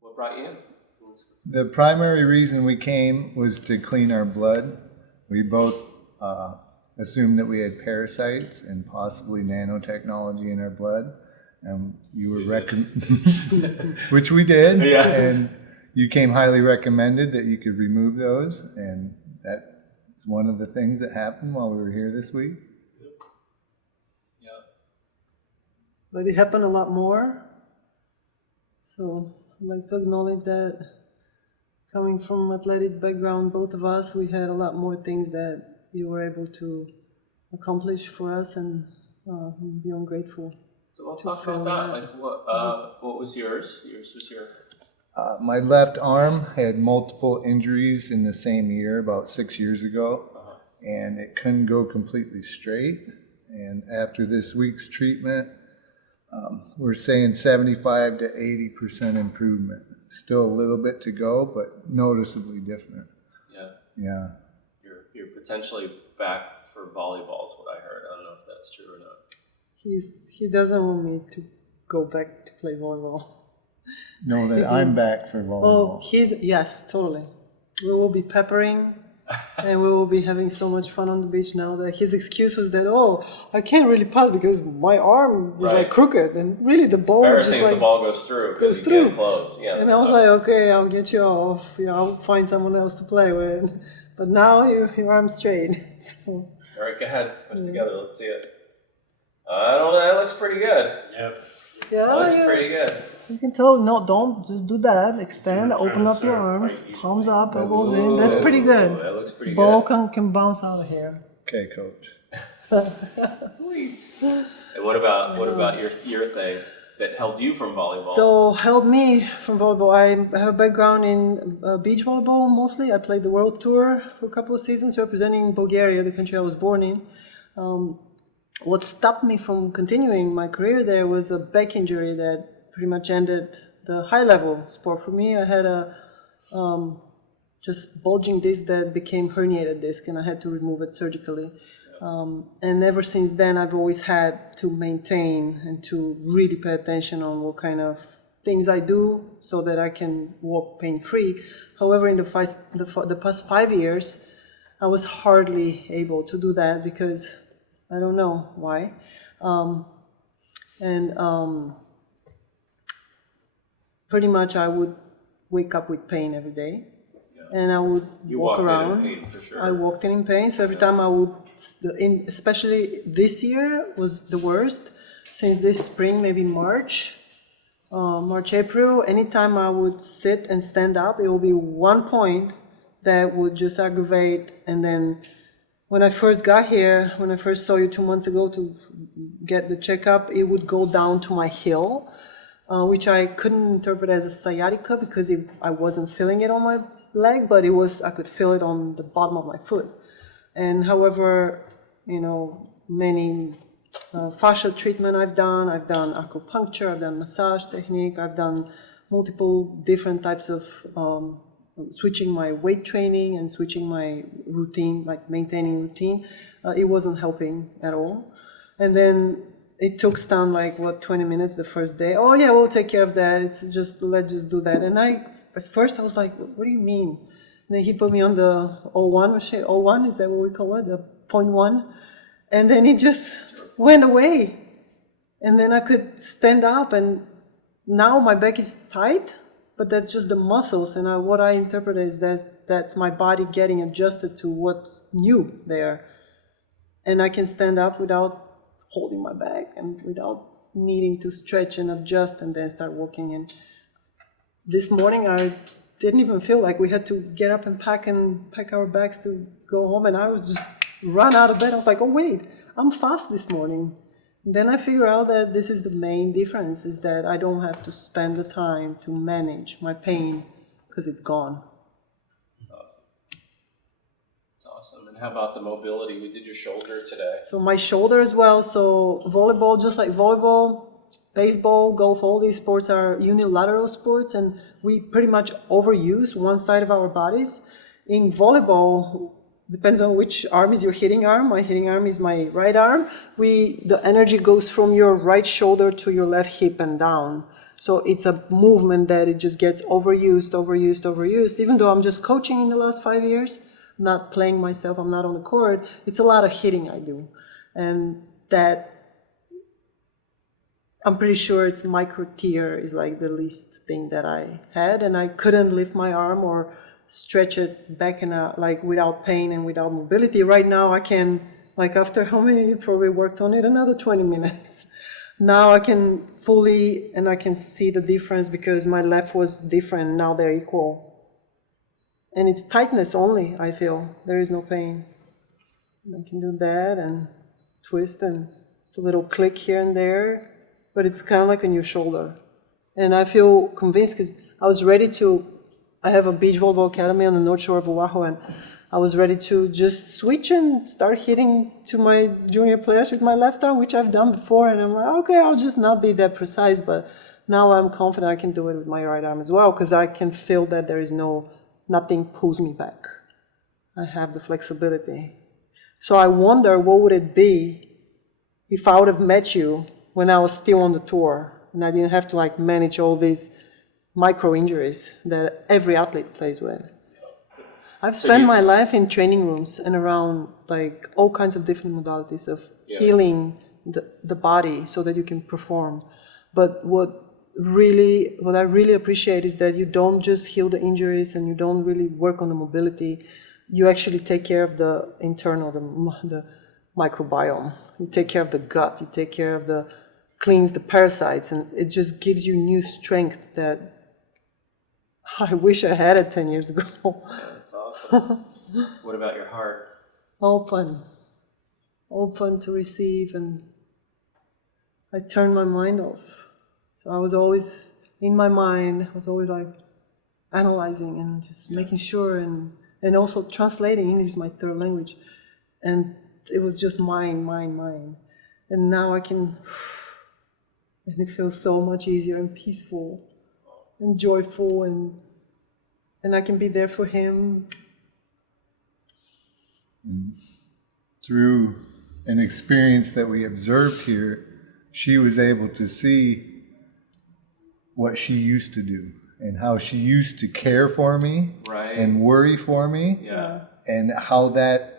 What brought you in? The primary reason we came was to clean our blood. We both assumed that we had parasites and possibly nanotechnology in our blood. And you were which we did. Yeah. And you came highly recommended that you could remove those. And that's one of the things that happened while we were here this week. Yeah. But it happened a lot more. So I'd like to acknowledge that coming from athletic background, both of us, we had a lot more things that you were able to accomplish for us, and beyond grateful. So we'll talk about that. Like what was yours? Yours was your... My left arm had multiple injuries in the same year, about 6 years ago, and it couldn't go completely straight. And after this week's treatment, we're saying 75 to 80% improvement. Still a little bit to go, but noticeably different. Yeah. Yeah. You're potentially back for volleyball is what I heard. I don't know if that's true or not. He doesn't want me to go back to play volleyball. No, that I'm back for volleyball. Oh, yes, totally. We will be peppering, and we will be having so much fun on the beach now. That his excuse was that, I can't really pass because my arm is like crooked, and really the ball just like the ball goes through. Goes through. Get close. Yeah. And I was like, okay, I'll get you off. Yeah, I'll find someone else to play with. But now your arm's straight. So. All right, go ahead. Put it together. Let's see it. I don't know. That looks pretty good. Yep. Yeah, That looks pretty good. You can tell. No, don't just do that. Extend, open up your arms, palms up, elbows in. That's pretty good. That looks pretty Ball good. can bounce out of here. Okay, coach. Sweet. And what about your thing that held you from volleyball? So held me from volleyball. I have a background in beach volleyball mostly. I played the world tour for a couple of seasons representing Bulgaria, the country I was born in. What stopped me from continuing my career there was a back injury that pretty much ended the high level sport for me. I had a just bulging disc that became herniated disc, and I had to remove it surgically. And ever since then, I've always had to maintain and to really pay attention on what kind of things I do so that I can walk pain-free. However, in the past 5 years, I was hardly able to do that because I don't know why. Pretty much I would wake up with pain every day. And I would walk around. You walked in pain, for sure. I walked in pain. So every time I would, especially this year was the worst. Since this spring, maybe March, April, anytime I would sit and stand up, it will be one point that would just aggravate. And then when I first got here, when I first saw you 2 months ago to get the checkup, it would go down to my heel, which I couldn't interpret as a sciatica because I wasn't feeling it on my leg, but I could feel it on the bottom of my foot. And however, many fascia treatment I've done acupuncture, I've done massage technique, I've done multiple different types of switching my weight training and switching my routine, like maintaining routine. It wasn't helping at all. And then it took Stan 20 minutes the first day. Oh yeah, we'll take care of that. Let's just do that. And at first I was like, what do you mean? And then he put me on the 01 machine. 01, is that what we call it? The 0.1. And then it just went away. And then I could stand up, and now my back is tight, but that's just the muscles. And what I interpret is that's my body getting adjusted to what's new there. And I can stand up without holding my back and without needing to stretch and adjust and then start walking. And this morning I didn't even feel like we had to get up and pack our bags to go home, and I was just run out of bed. I was like, oh wait, I'm fast this morning. And then I figure out that this is the main difference, is that I don't have to spend the time to manage my pain because it's gone. That's awesome. That's awesome. And how about the mobility? We did your shoulder today. So my shoulder as well. So volleyball, just like volleyball, baseball, golf, all these sports are unilateral sports, and we pretty much overuse one side of our bodies. In volleyball, depends on which arm is your hitting arm. My hitting arm is my right arm. The energy goes from your right shoulder to your left hip and down. So it's a movement that it just gets overused. Even though I'm just coaching in the last 5 years, not playing myself, I'm not on the court, it's a lot of hitting I do. And that, I'm pretty sure it's micro tear is like the least thing that I had, and I couldn't lift my arm or stretch it back and out, like without pain and without mobility. Right now I can, like after how many, you probably worked on it, another 20 minutes. Now I can fully, and I can see the difference because my left was different, now they're equal. And it's tightness only, I feel. There is no pain. I can do that and twist, and it's a little click here and there, but it's kind of like on your shoulder. And I feel convinced because I was ready to, I have a beach volleyball academy on the North Shore of Oahu, and I was ready to just switch and start hitting to my junior players with my left arm, which I've done before. And I'm like, okay, I'll just not be that precise, but now I'm confident I can do it with my right arm as well, because I can feel that there is nothing pulls me back. I have the flexibility. So I wonder what would it be if I would have met you when I was still on the tour and I didn't have to like manage all these micro injuries that every athlete plays with. I've spent my life in training rooms and around like all kinds of different modalities of healing the body so that you can perform. But what I really appreciate is that you don't just heal the injuries and you don't really work on the mobility. You actually take care of the internal, the microbiome. You take care of the gut. You take care of cleans the parasites, and it just gives you new strength that I wish I had it 10 years ago. That's awesome. What about your heart? Open to receive, and I turned my mind off. So I was always in my mind, I was always like analyzing and just making sure, and also translating. English is my third language. And it was just mind. And now I can, and it feels so much easier and peaceful and joyful, and I can be there for him. And through an experience that we observed here, she was able to see what she used to do and how she used to care for me and worry for me, and how that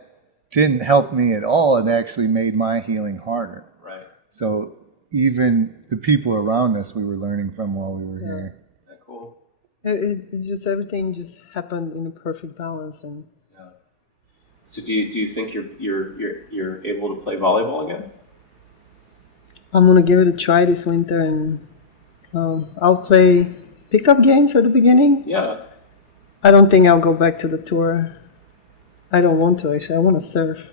didn't help me at all. It actually made my healing harder. Right. So even the people around us we were learning from while we were here. Cool. It's just everything just happened in a perfect balance. And so do you think you're able to play volleyball again? I'm gonna give it a try this winter, and I'll play pickup games at the beginning. Yeah. I don't think I'll go back to the tour. I don't want to, actually. I want to surf.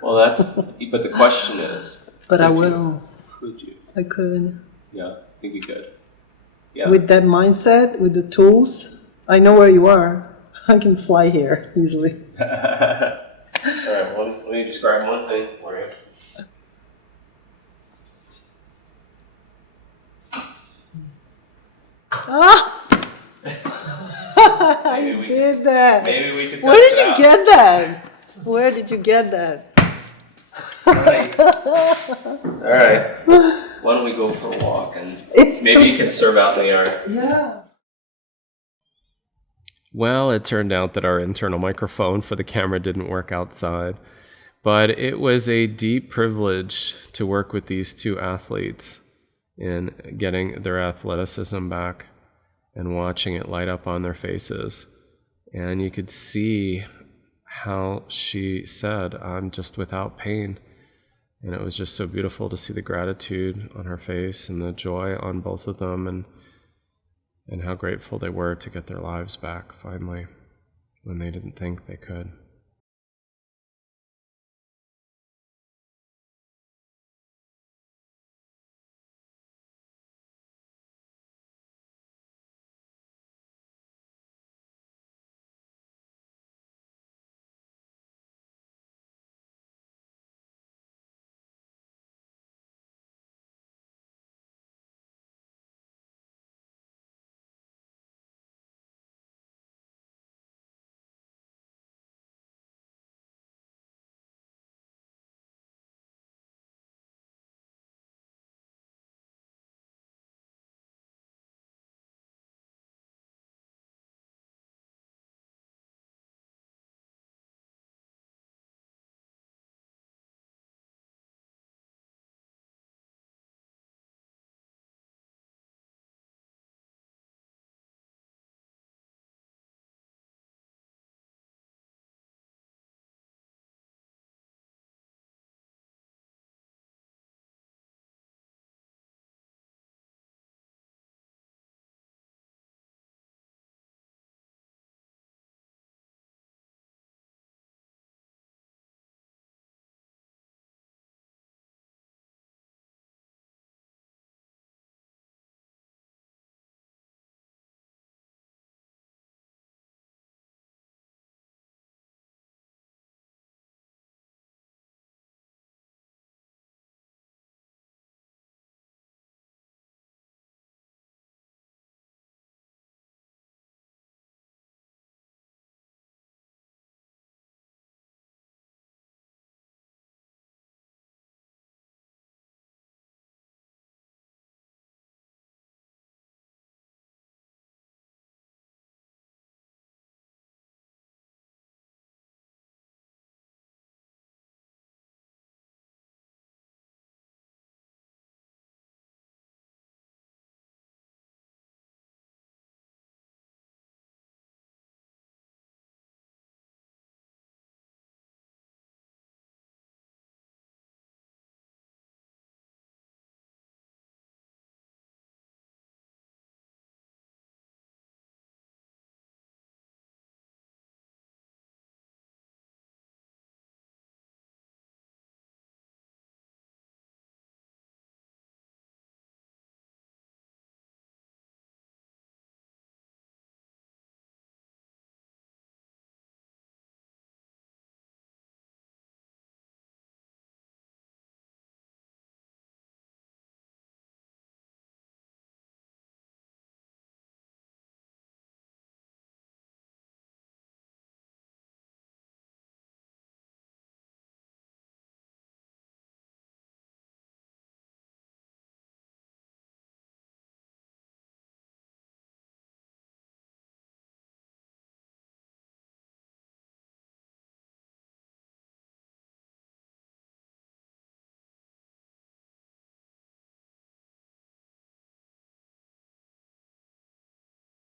Well, but the question is. But I will. Could you? I could. Yeah, I think you could. Yeah. With that mindset, with the tools, I know where you are. I can fly here easily. All right, well, let me describe one thing for you. Ah! I did that. Maybe we could test Where did it you out. get that? Where did you get that? Nice. All right. Why don't we go for a walk, and maybe you can serve out in the yard. Yeah. Well, it turned out that our internal microphone for the camera didn't work outside, but it was a deep privilege to work with these two athletes in getting their athleticism back and watching it light up on their faces. And you could see how she said, "I'm just without pain." And it was just so beautiful to see the gratitude on her face and the joy on both of them, and how grateful they were to get their lives back finally when they didn't think they could.